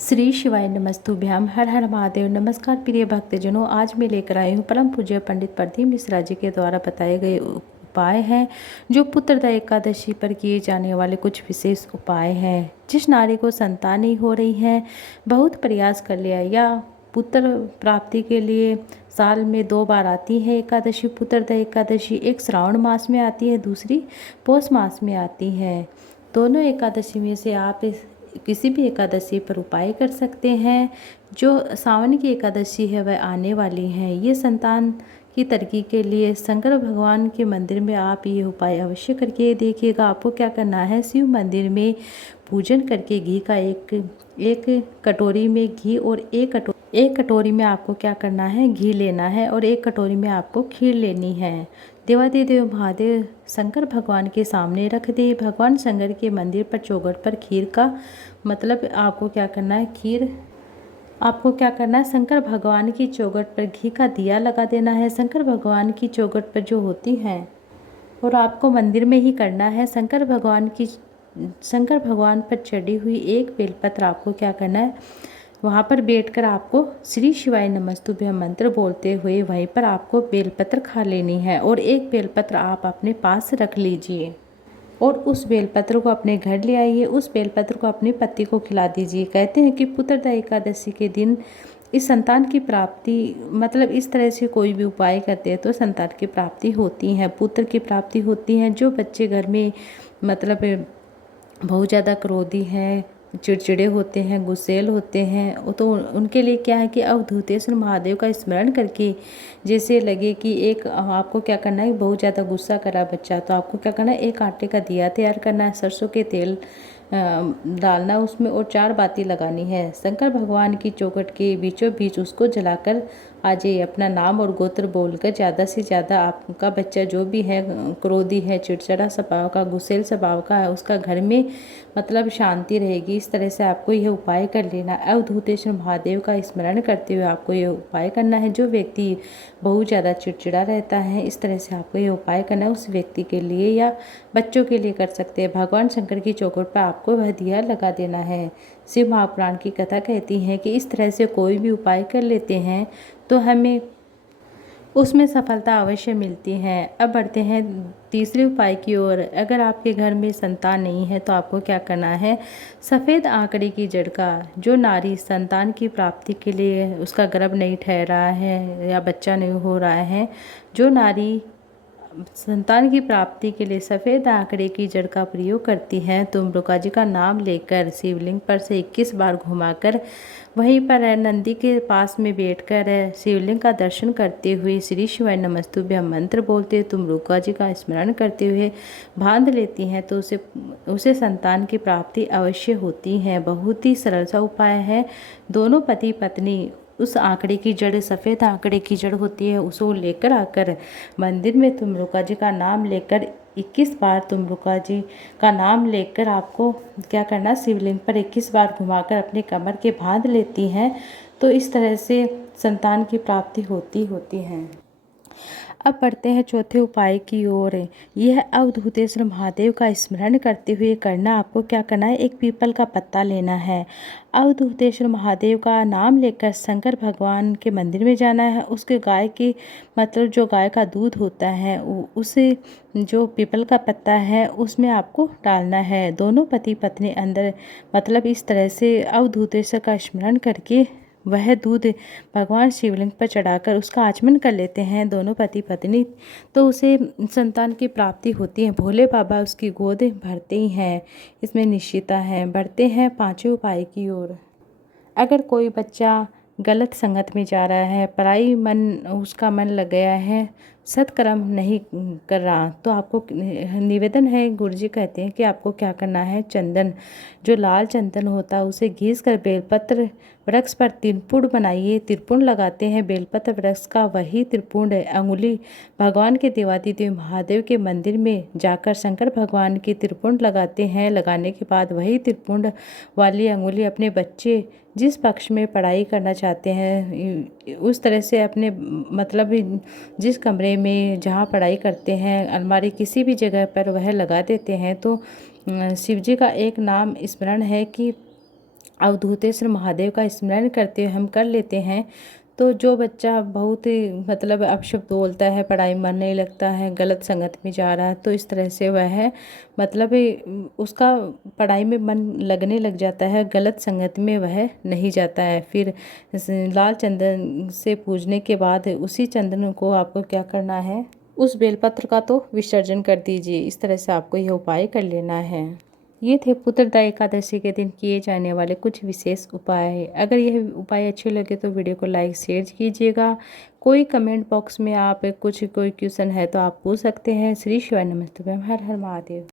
श्री शिवाय नमस्तुभ्याम। हर हर महादेव। नमस्कार प्रिय भक्तजनों, आज मैं लेकर आई हूँ परम पूज्य पंडित प्रदीप मिश्रा जी के द्वारा बताए गए उपाय हैं जो पुत्रदा एकादशी पर किए जाने वाले कुछ विशेष उपाय हैं। जिस नारी को संतान नहीं हो रही है, बहुत प्रयास कर लिया या पुत्र प्राप्ति के लिए साल में 2 बार आती है एकादशी, पुत्रदा एकादशी, एक श्रावण मास में आती है, दूसरी पौष मास में आती है। दोनों एकादशी में से आप किसी भी एकादशी पर उपाय कर सकते हैं। जो सावन की एकादशी है वह आने वाली है। ये संतान की तरक्की के लिए शंकर भगवान के मंदिर में आप ये उपाय अवश्य करके देखिएगा। आपको क्या करना है, शिव मंदिर में पूजन करके घी का एक कटोरी में घी और एक कटोरी में आपको क्या करना है, घी लेना है और एक कटोरी में आपको खीर लेनी है। देवादिदेव महादेव शंकर भगवान के सामने रख दे। भगवान शंकर के मंदिर पर चौखट पर खीर का मतलब आपको क्या करना है, आपको क्या करना है, शंकर भगवान की चौखट पर घी का दिया लगा देना है। शंकर भगवान की चौखट पर जो होती है और आपको मंदिर में ही करना है। शंकर भगवान पर चढ़ी हुई एक बेलपत्र आपको क्या करना है, वहाँ पर बैठकर आपको श्री शिवाय नमस्तुभ्यम मंत्र बोलते हुए वहीं पर आपको बेलपत्र खा लेनी है और एक बेलपत्र आप अपने पास रख लीजिए और उस बेलपत्र को अपने घर ले आइए। उस बेलपत्र को अपनी पति को खिला दीजिए। कहते हैं कि पुत्रदा एकादशी के दिन इस संतान की प्राप्ति, मतलब इस तरह से कोई भी उपाय करते हैं तो संतान की प्राप्ति होती है, पुत्र की प्राप्ति होती है। जो बच्चे घर में मतलब बहुत ज़्यादा क्रोधी हैं, चिड़चिड़े होते हैं, गुस्सेल होते हैं, वो तो उनके लिए क्या है कि अवधूतेश्वर महादेव का स्मरण करके जैसे लगे कि एक आपको क्या करना है, बहुत ज़्यादा गुस्सा करा बच्चा तो आपको क्या करना है, एक आटे का दिया तैयार करना है, सरसों के तेल डालना उसमें और 4 बाती लगानी है। शंकर भगवान की चौखट के बीचों बीच उसको जलाकर आ जाइए। अपना नाम और गोत्र बोलकर ज़्यादा से ज़्यादा आपका बच्चा जो भी है, क्रोधी है, चिड़चिड़ा स्वभाव का, गुस्सेल स्वभाव का है, उसका घर में मतलब शांति रहेगी। इस तरह से आपको यह उपाय कर लेना। अवधूतेश्वर महादेव का स्मरण करते हुए आपको यह उपाय करना है। जो व्यक्ति बहुत ज़्यादा चिड़चिड़ा रहता है, इस तरह से आपको यह उपाय करना है। उस व्यक्ति के लिए या बच्चों के लिए कर सकते हैं। भगवान शंकर की चौखट पर आपको वह दिया लगा देना है। शिव महापुराण की कथा कहती है कि इस तरह से कोई भी उपाय कर लेते हैं तो हमें उसमें सफलता अवश्य मिलती है। अब बढ़ते हैं तीसरे उपाय की ओर। अगर आपके घर में संतान नहीं है तो आपको क्या करना है, सफ़ेद आंकड़े की जड़ का, जो नारी संतान की प्राप्ति के लिए उसका गर्भ नहीं ठहरा है या बच्चा नहीं हो रहा है, जो नारी संतान की प्राप्ति के लिए सफ़ेद आंकड़े की जड़ का प्रयोग करती हैं तो मृगा जी का नाम लेकर शिवलिंग पर से 21 बार घुमाकर वहीं पर नंदी के पास में बैठकर शिवलिंग का दर्शन करते हुए श्री शिवाय नमस्तुभ्यम मंत्र बोलते तो मृगा जी का स्मरण करते हुए बांध लेती हैं तो उसे संतान की प्राप्ति अवश्य होती है। बहुत ही सरल सा उपाय है। दोनों पति पत्नी उस आंकड़े की जड़, सफ़ेद आंकड़े की जड़ होती है, उसको लेकर आकर मंदिर में तुमरुका जी का नाम लेकर 21 बार तुमरुका जी का नाम लेकर आपको क्या करना, शिवलिंग पर 21 बार घुमाकर अपने कमर के बांध लेती हैं तो इस तरह से संतान की प्राप्ति होती है। अब बढ़ते हैं चौथे उपाय की ओर। यह अवधूतेश्वर महादेव का स्मरण करते हुए करना। आपको क्या करना है, एक पीपल का पत्ता लेना है। अवधूतेश्वर महादेव का नाम लेकर शंकर भगवान के मंदिर में जाना है। उसके गाय की मतलब जो गाय का दूध होता है उसे जो पीपल का पत्ता है उसमें आपको डालना है। दोनों पति पत्नी अंदर मतलब इस तरह से अवधूतेश्वर का स्मरण करके वह दूध भगवान शिवलिंग पर चढ़ाकर उसका आचमन कर लेते हैं दोनों पति पत्नी तो उसे संतान की प्राप्ति होती है। भोले बाबा उसकी गोद भरते ही हैं, इसमें निश्चितता है। बढ़ते हैं पांचवें उपाय की ओर। अगर कोई बच्चा गलत संगत में जा रहा है, पढ़ाई उसका मन लग गया है, सत्कर्म नहीं कर रहा तो आपको निवेदन है, गुरुजी कहते हैं कि आपको क्या करना है, चंदन जो लाल चंदन होता है उसे घिस कर बेलपत्र वृक्ष पर त्रिपुंड बनाइए। त्रिपुंड लगाते हैं बेलपत्र वृक्ष का, वही त्रिपुंड अंगुली भगवान के देवादिदेव महादेव के मंदिर में जाकर शंकर भगवान की त्रिपुंड लगाते हैं। लगाने के बाद वही त्रिपुंड वाली अंगुली अपने बच्चे जिस पक्ष में पढ़ाई करना चाहते हैं उस तरह से अपने मतलब जिस कमरे में जहाँ पढ़ाई करते हैं, अलमारी किसी भी जगह पर वह लगा देते हैं तो शिव जी का एक नाम स्मरण है कि अवधूतेश्वर महादेव का स्मरण करते हुए हम कर लेते हैं, तो जो बच्चा बहुत ही मतलब अपशब्द बोलता है, पढ़ाई में मन नहीं लगता है, गलत संगत में जा रहा है, तो इस तरह से वह मतलब उसका पढ़ाई में मन लगने लग जाता है, गलत संगत में वह नहीं जाता है। फिर लाल चंदन से पूजने के बाद उसी चंदन को आपको क्या करना है, उस बेलपत्र का तो विसर्जन कर दीजिए। इस तरह से आपको यह उपाय कर लेना है। ये थे पुत्रदा एकादशी के दिन किए जाने वाले कुछ विशेष उपाय। अगर यह उपाय अच्छे लगे तो वीडियो को लाइक शेयर कीजिएगा। कोई कमेंट बॉक्स में आप कोई क्वेश्चन है तो आप पूछ सकते हैं। श्री शिवाय नमस्तुभ्यम। हर हर महादेव।